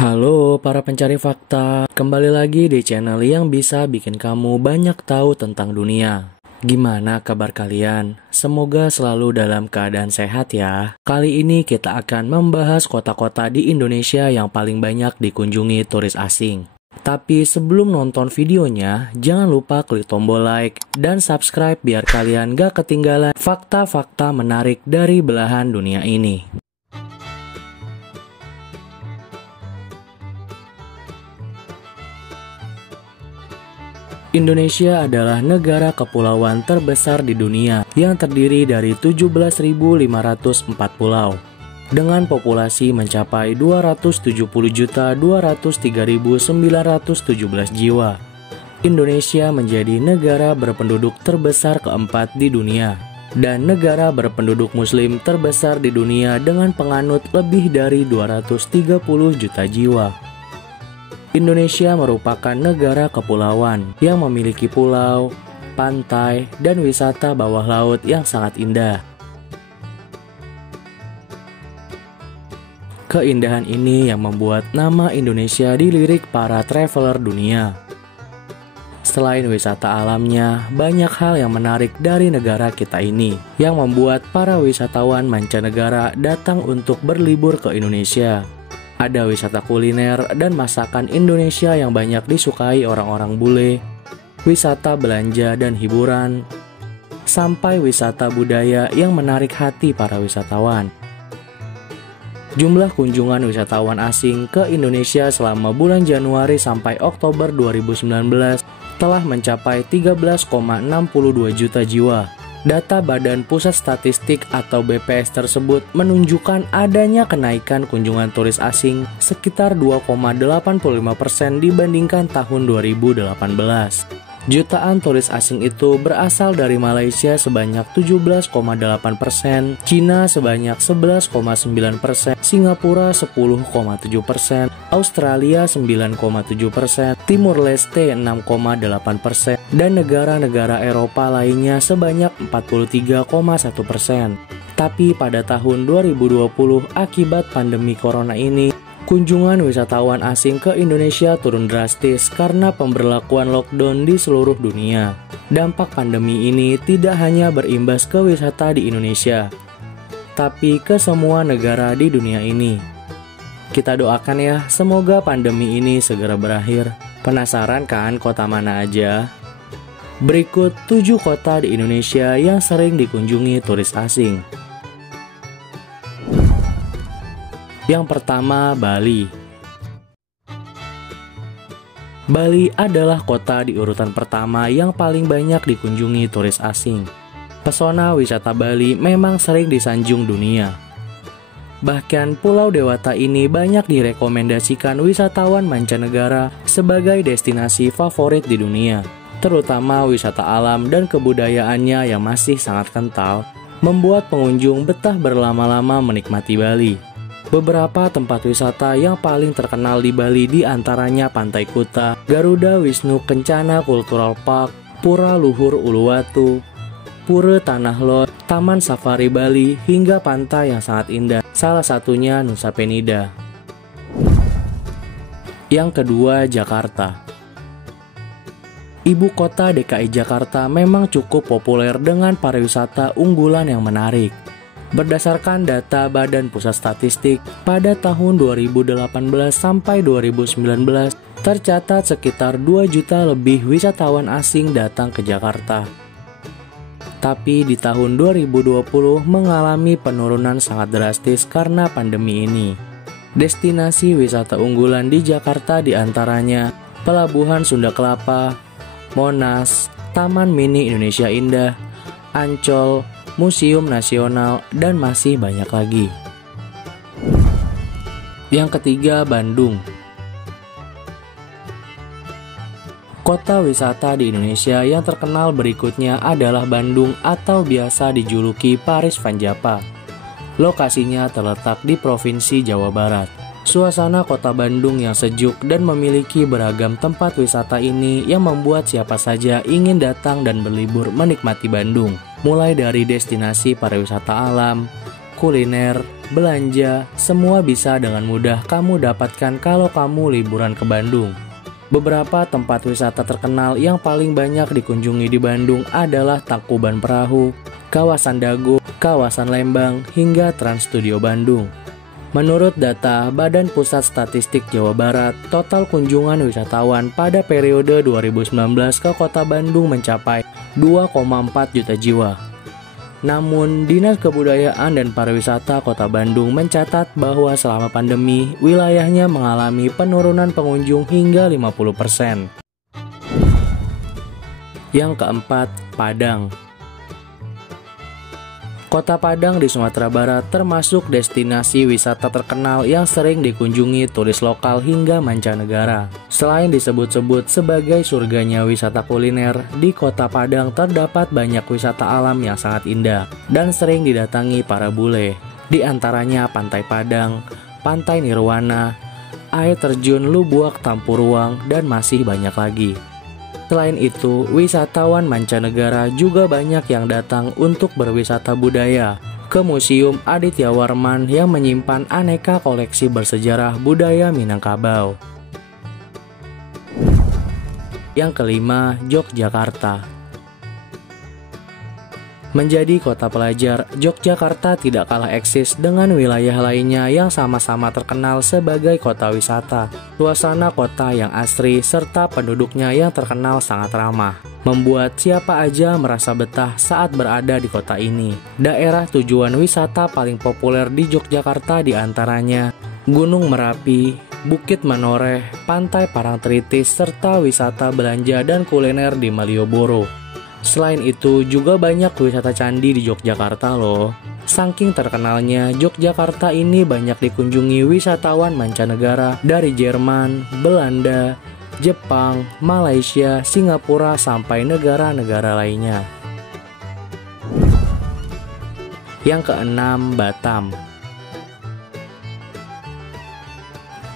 Halo para pencari fakta, kembali lagi di channel yang bisa bikin kamu banyak tahu tentang dunia. Gimana kabar kalian? Semoga selalu dalam keadaan sehat ya. Kali ini kita akan membahas kota-kota di Indonesia yang paling banyak dikunjungi turis asing. Tapi sebelum nonton videonya, jangan lupa klik tombol like dan subscribe biar kalian gak ketinggalan fakta-fakta menarik dari belahan dunia ini. Indonesia adalah negara kepulauan terbesar di dunia yang terdiri dari 17.504 pulau dengan populasi mencapai 270.203.917 jiwa. Indonesia menjadi negara berpenduduk terbesar keempat di dunia dan negara berpenduduk muslim terbesar di dunia dengan penganut lebih dari 230 juta jiwa. Indonesia merupakan negara kepulauan yang memiliki pulau, pantai, dan wisata bawah laut yang sangat indah. Keindahan ini yang membuat nama Indonesia dilirik para traveler dunia. Selain wisata alamnya, banyak hal yang menarik dari negara kita ini yang membuat para wisatawan mancanegara datang untuk berlibur ke Indonesia. Ada wisata kuliner dan masakan Indonesia yang banyak disukai orang-orang bule, wisata belanja dan hiburan, sampai wisata budaya yang menarik hati para wisatawan. Jumlah kunjungan wisatawan asing ke Indonesia selama bulan Januari sampai Oktober 2019 telah mencapai 13,62 juta jiwa. Data Badan Pusat Statistik atau BPS tersebut menunjukkan adanya kenaikan kunjungan turis asing sekitar 2,85% dibandingkan tahun 2018. Jutaan turis asing itu berasal dari Malaysia sebanyak 17,8%, Cina sebanyak 11,9%, Singapura 10,7%, Australia 9,7%, Timur Leste 6,8%, dan negara-negara Eropa lainnya sebanyak 43,1%. Tapi pada tahun 2020 akibat pandemi corona ini, kunjungan wisatawan asing ke Indonesia turun drastis karena pemberlakuan lockdown di seluruh dunia. Dampak pandemi ini tidak hanya berimbas ke wisata di Indonesia, tapi ke semua negara di dunia ini. Kita doakan ya, semoga pandemi ini segera berakhir. Penasaran kan kota mana aja? Berikut 7 kota di Indonesia yang sering dikunjungi turis asing. Yang pertama, Bali. Bali adalah kota di urutan pertama yang paling banyak dikunjungi turis asing. Pesona wisata Bali memang sering disanjung dunia. Bahkan Pulau Dewata ini banyak direkomendasikan wisatawan mancanegara sebagai destinasi favorit di dunia. Terutama wisata alam dan kebudayaannya yang masih sangat kental, membuat pengunjung betah berlama-lama menikmati Bali. Beberapa tempat wisata yang paling terkenal di Bali diantaranya Pantai Kuta, Garuda Wisnu Kencana Cultural Park, Pura Luhur Uluwatu, Pura Tanah Lot, Taman Safari Bali, hingga pantai yang sangat indah, salah satunya Nusa Penida. Yang kedua, Jakarta. Ibu kota DKI Jakarta memang cukup populer dengan pariwisata unggulan yang menarik. Berdasarkan data Badan Pusat Statistik, pada tahun 2018 sampai 2019, tercatat sekitar 2 juta lebih wisatawan asing datang ke Jakarta. Tapi di tahun 2020 mengalami penurunan sangat drastis karena pandemi ini. Destinasi wisata unggulan di Jakarta diantaranya Pelabuhan Sunda Kelapa, Monas, Taman Mini Indonesia Indah, Ancol, Museum Nasional, dan masih banyak lagi. Yang ketiga, Bandung. Kota wisata di Indonesia yang terkenal berikutnya adalah Bandung atau biasa dijuluki Paris Van Java. Lokasinya terletak di Provinsi Jawa Barat. Suasana kota Bandung yang sejuk dan memiliki beragam tempat wisata ini yang membuat siapa saja ingin datang dan berlibur menikmati Bandung. Mulai dari destinasi pariwisata alam, kuliner, belanja, semua bisa dengan mudah kamu dapatkan kalau kamu liburan ke Bandung. Beberapa tempat wisata terkenal yang paling banyak dikunjungi di Bandung adalah Tangkuban Perahu, kawasan Dago, kawasan Lembang, hingga Trans Studio Bandung. Menurut data Badan Pusat Statistik Jawa Barat, total kunjungan wisatawan pada periode 2019 ke kota Bandung mencapai 2,4 juta jiwa. Namun, Dinas Kebudayaan dan Pariwisata Kota Bandung mencatat bahwa selama pandemi, wilayahnya mengalami penurunan pengunjung hingga 50%. Yang keempat, Padang. Kota Padang di Sumatera Barat termasuk destinasi wisata terkenal yang sering dikunjungi turis lokal hingga mancanegara. Selain disebut-sebut sebagai surganya wisata kuliner, di Kota Padang terdapat banyak wisata alam yang sangat indah dan sering didatangi para bule. Di antaranya Pantai Padang, Pantai Nirwana, air terjun Lubuak Tampuruang, dan masih banyak lagi. Selain itu, wisatawan mancanegara juga banyak yang datang untuk berwisata budaya ke Museum Aditya Warman yang menyimpan aneka koleksi bersejarah budaya Minangkabau. Yang kelima, Yogyakarta. Menjadi kota pelajar, Yogyakarta tidak kalah eksis dengan wilayah lainnya yang sama-sama terkenal sebagai kota wisata. Suasana kota yang asri serta penduduknya yang terkenal sangat ramah, membuat siapa aja merasa betah saat berada di kota ini. Daerah tujuan wisata paling populer di Yogyakarta diantaranya Gunung Merapi, Bukit Menoreh, Pantai Parangtritis, serta wisata belanja dan kuliner di Malioboro. Selain itu, juga banyak wisata candi di Yogyakarta loh. Saking terkenalnya, Yogyakarta ini banyak dikunjungi wisatawan mancanegara dari Jerman, Belanda, Jepang, Malaysia, Singapura, sampai negara-negara lainnya. Yang keenam, Batam.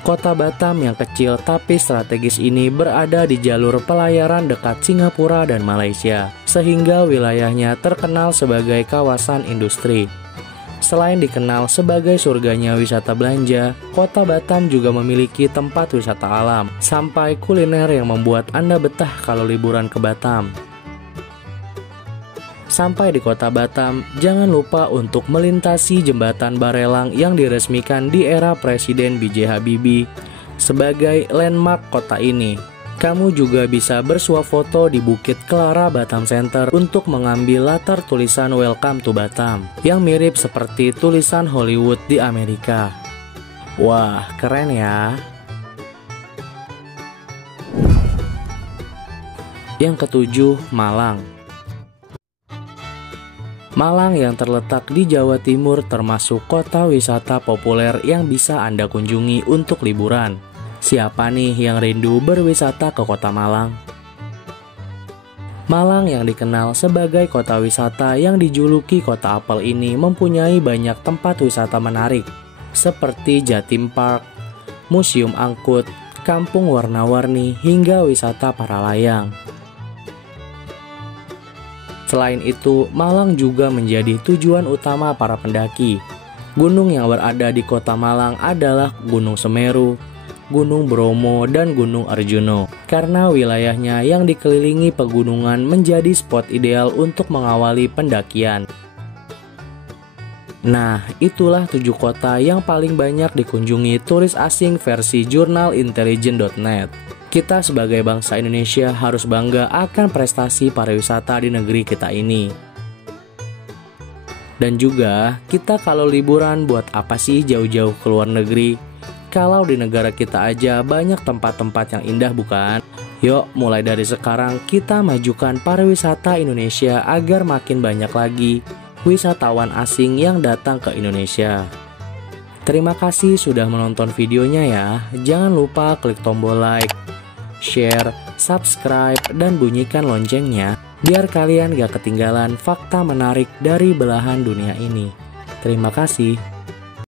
Kota Batam yang kecil tapi strategis ini berada di jalur pelayaran dekat Singapura dan Malaysia, sehingga wilayahnya terkenal sebagai kawasan industri. Selain dikenal sebagai surganya wisata belanja, Kota Batam juga memiliki tempat wisata alam, sampai kuliner yang membuat Anda betah kalau liburan ke Batam. Sampai di Kota Batam, jangan lupa untuk melintasi jembatan Barelang yang diresmikan di era Presiden B.J. Habibie sebagai landmark kota ini. Kamu juga bisa bersuah foto di Bukit Clara Batam Center untuk mengambil latar tulisan Welcome to Batam yang mirip seperti tulisan Hollywood di Amerika. Wah, keren ya. Yang ketujuh, Malang. Malang yang terletak di Jawa Timur termasuk kota wisata populer yang bisa Anda kunjungi untuk liburan. Siapa nih yang rindu berwisata ke kota Malang? Malang yang dikenal sebagai kota wisata yang dijuluki kota apel ini mempunyai banyak tempat wisata menarik seperti Jatim Park, Museum Angkut, Kampung Warna-Warni, hingga wisata para layang. Selain itu, Malang juga menjadi tujuan utama para pendaki. Gunung yang berada di kota Malang adalah Gunung Semeru, Gunung Bromo, dan Gunung Arjuno. Karena wilayahnya yang dikelilingi pegunungan menjadi spot ideal untuk mengawali pendakian. Nah, itulah 7 kota yang paling banyak dikunjungi turis asing versi jurnal Intelligent.net. Kita sebagai bangsa Indonesia harus bangga akan prestasi pariwisata di negeri kita ini. Dan juga, kita kalau liburan buat apa sih jauh-jauh ke luar negeri? Kalau di negara kita aja banyak tempat-tempat yang indah, bukan? Yuk, mulai dari sekarang kita majukan pariwisata Indonesia agar makin banyak lagi wisatawan asing yang datang ke Indonesia. Terima kasih sudah menonton videonya ya. Jangan lupa klik tombol like, share, subscribe, dan bunyikan loncengnya biar kalian gak ketinggalan fakta menarik dari belahan dunia ini. Terima kasih.